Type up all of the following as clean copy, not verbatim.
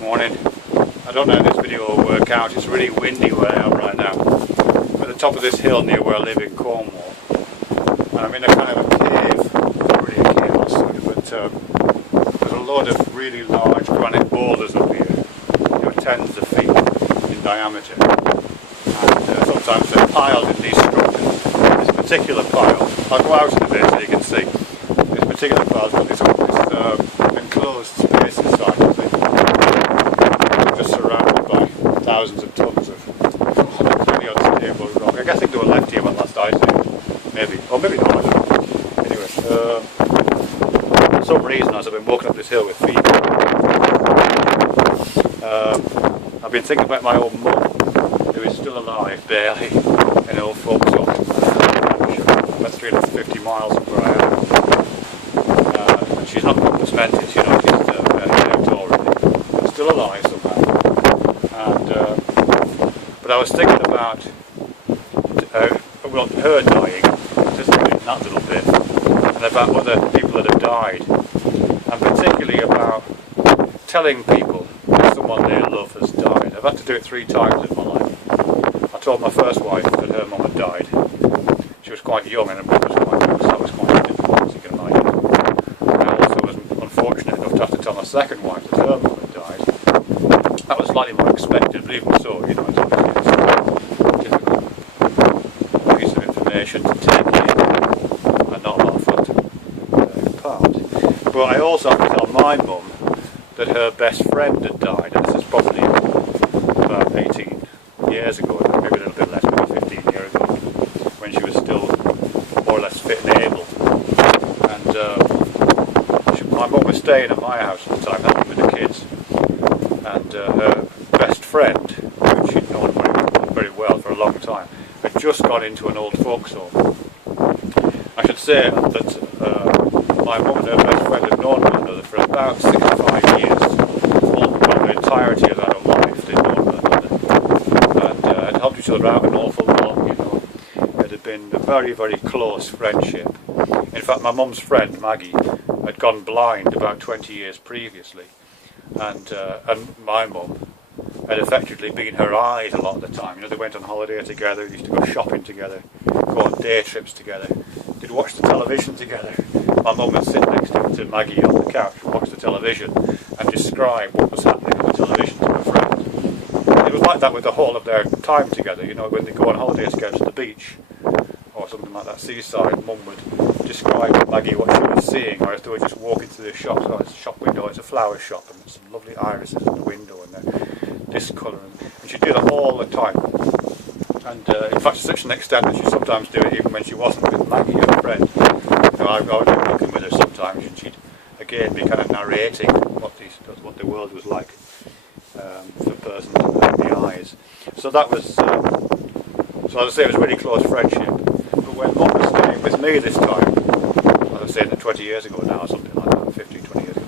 Good morning. I don't know how this video will work out. It's really windy where I am right now. I'm at the top of this hill near where I live in Cornwall. And I'm in a kind of a cave. Not really a cave, but there's a load of really large granite boulders up here. Tens of feet in diameter. And sometimes they're piled in these structures. This particular pile, I'll go out in a bit so you can see. This particular pile's got this enclosed space inside of it. Just surrounded by thousands of tons of really unstable rock. I think they were left here when last I ate. Maybe. Or maybe not, I don't know. Anyway, for some reason as I've been walking up this hill with feet, I've been thinking about my old mum, who is still alive, barely, in old folks home. About 350 miles from where I am. And she's not complemented, she's dead already. Still alive somehow. But I was thinking about her dying, just in that little bit, and about other people that have died, and particularly about telling people that someone they love has died. I've had to do it 3 times in my life. I told my first wife that her mum had died. She was quite young and her brother was quite young, so that was quite difficult, as you can imagine. I also was unfortunate enough to have to tell my second wife that her mum had died. That was slightly more expected, but even so, it's obviously a difficult piece of information to take in and not a lot of fun to impart. But I also have to tell my mum that her best friend had died, and this is probably about 18 years ago, maybe a little bit less, maybe 15 years ago, when she was still more or less fit and able. And my mum was staying at my house at the time, helping with the kids, and her best friend, who she'd known very well for a long time, had just gone into an old folks home. I should say that my mum and her best friend had known one another for about 65 years. The entirety of her life they'd known one another, and had helped each other out an awful lot. It had been a very, very close friendship. In fact, my mum's friend Maggie had gone blind about 20 years previously, and my mum had effectively been her eyes a lot of the time. They went on holiday together, used to go shopping together, go on day trips together, they'd watch the television together. My mum would sit next to Maggie on the couch and watch the television and describe what was happening on the television to her friend. It was like that with the whole of their time together. When they go on holiday together to the beach or something like that, seaside, Mum would describe to Maggie what she was seeing, or if they were just walking through the shop. So it's a shop window, it's a flower shop, and there's some lovely irises in the window, and they're this colour, and she'd do that all the time. And in fact, to such an extent that she'd sometimes do it even when she wasn't with Maggie, her friend. I would be walking with her sometimes, and she'd again be kind of narrating what the world was like for persons without the eyes. So that was, so as I say, it was a really close friendship. But when Mum was staying with me this time, as I was saying, 20 years ago now, or something like that, 15, 20 years ago,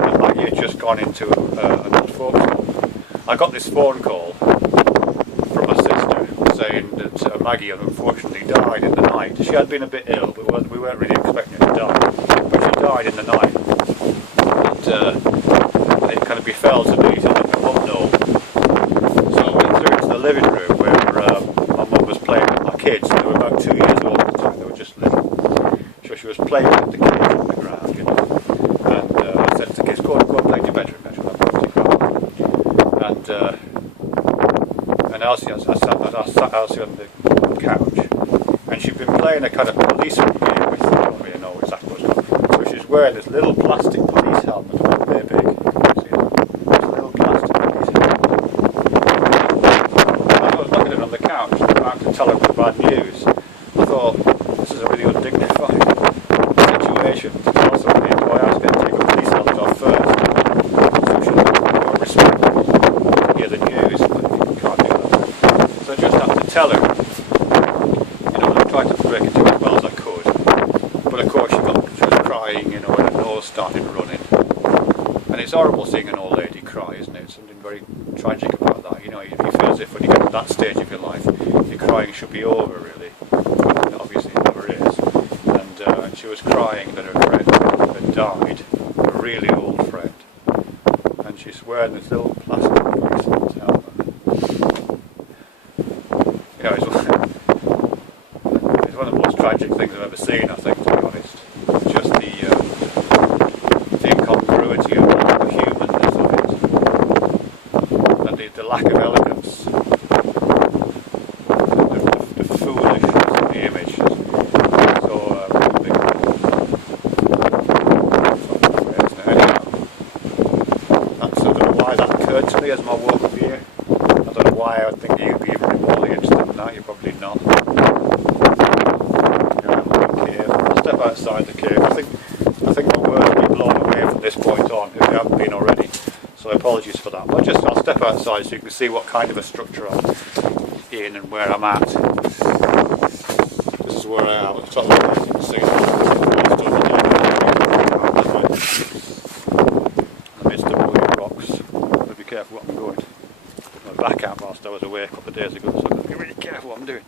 and Maggie had just gone into an old folks home. I got this phone call from my sister saying that Maggie had unfortunately died in the night. She had been a bit ill, but we weren't really expecting her to die. But she died in the night, and it kind of befell to me to let my mum know. So I went through into the living room where my mum was playing with my kids. They were about 2 years old at the time, they were just little. So she was playing with the kids on the ground, and I said to the kids, go and play in your bedroom, and Elsie, I sat Elsie on the couch, and she'd been playing a kind of policeman game with, I don't really know exactly what it's called. So she's wearing this little plastic police helmet, about very big. See that? This little plastic police helmet. And I was looking at her on the couch, about to tell her the bad news. I thought, this is a really undignified situation to tell somebody, do I ask her to take a police helmet off first? So she'll have more respect to hear the news, but you can't do that. So I just had to tell her. I tried to break it to her as well as I could. But of course she was crying, and her nose started running. And it's horrible seeing an old lady cry, isn't it? Something very tragic about that. You feel as if when you get to that stage of your life, your crying should be over, really. Obviously it never is. And she was crying that her friend had died, a really old friend. And she just wearing this little plastic helmet. You know, it's one of the most tragic things I've ever seen, I think, to be honest. Just the incongruity of the humanness of it, and the lack of elegance, the foolishness of the image. So, I don't know why that occurred to me as my walk up here. I don't know why I would think you'd be even remotely interested in that. You're probably not. I'll step outside the cave. I think my words will be blown away from this point on if they haven't been already. So apologies for that. But I'll step outside so you can see what kind of a structure I'm in and where I'm at. This is where I am at the top of the you can see the midst of weird rocks. I've be careful what I'm going. I back out whilst I was away a couple of days ago, so I've got to be really careful what I'm doing.